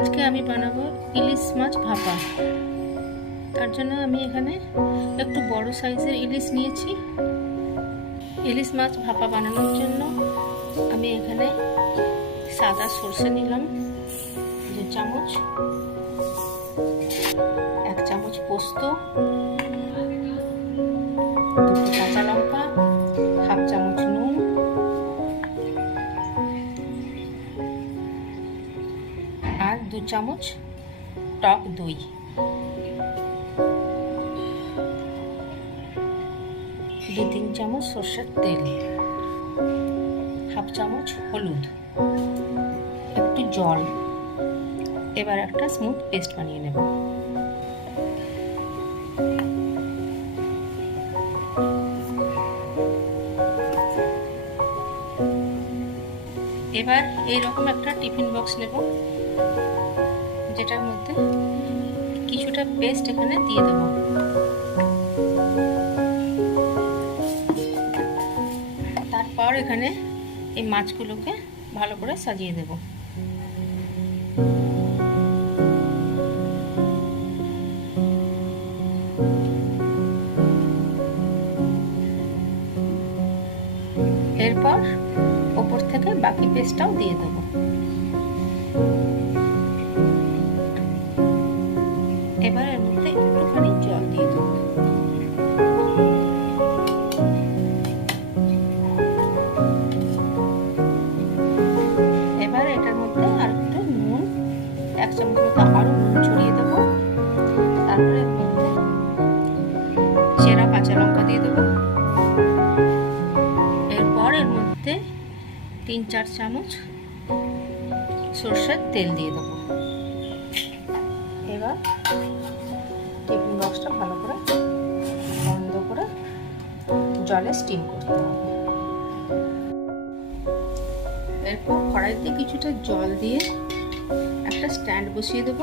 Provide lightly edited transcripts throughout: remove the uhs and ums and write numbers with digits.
আজকে আমি বানাবো ইলিশ মাছ ভাপা। তার জন্য আমি এখানে একটু বড় সাইজের ইলিশ নিয়েছি। ইলিশ মাছ ভাপা বানানোর জন্য আমি এখানে সাদা সর্ষে নিলাম 2 চামচ, 1 চামচ পোস্ত, 2 কাঁচা লঙ্কা, 1/2 চামচ নুন, আর 2 চামচ টক দই। দু 3 চামচ সরষের তেল, 1/2 চামচ হলুদ, একটু জল। এবার একটা স্মুথ পেস্ট বানিয়ে নেব। এবার এইরকম একটা টিফিন বক্স নেব, যেটার মধ্যে কিছুটা পেস্ট এখানে দিয়ে দেব। তারপর এখানে এই মাছগুলোকে ভালো করে সাজিয়ে দেব। এরপর ওপর থেকে বাকি পেস্টটাও দিয়ে দেব। এবার এর মধ্যে একটুখানি জল দিয়ে দেব। এবার এটার মধ্যে আর একটু নুন, 1 চামচ মতো আরো নুন ছড়িয়ে দেব। তারপরে এর মধ্যে চেরা কাঁচা লঙ্কা দিয়ে দেব। এরপর এর মধ্যে 3-4 চামচ সরষের তেল দিয়ে দেব। এবার টিফিন বক্সটা ভালো করে বন্ধ করে জলে স্টিম করতে হবে। এরপর কড়াইতে কিছুটা জল দিয়ে একটা স্ট্যান্ড বসিয়ে দেব,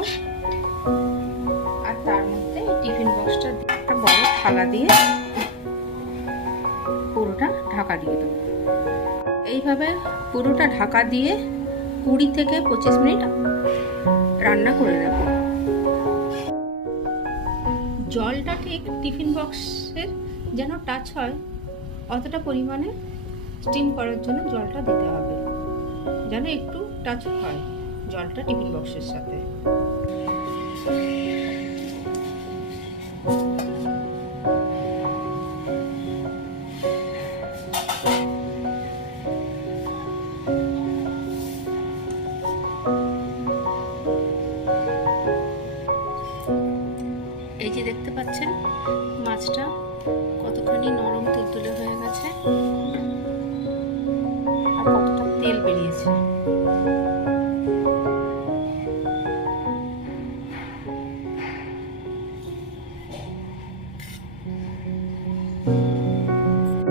আর তার মধ্যে টিফিন বক্সটা একটা বড় থালা দিয়ে পুরোটা ঢাকা দিয়ে দেব। এইভাবে পুরোটা ঢাকা দিয়ে 20 থেকে 25 মিনিট রান্না করে নেব। জলটা ঠিক টিফিন বক্সের যেন টাচ হয় অতটা পরিমাণে স্টিম করার জন্য জলটা দিতে হবে, যেন একটু টাচ হয় জলটা টিফিন বক্সের সাথে। এই যে দেখতে পাচ্ছেন মাছটা কতখানি নরম তুলতুলে হয়ে গেছে আর কতটা তেল বেরিয়েছে।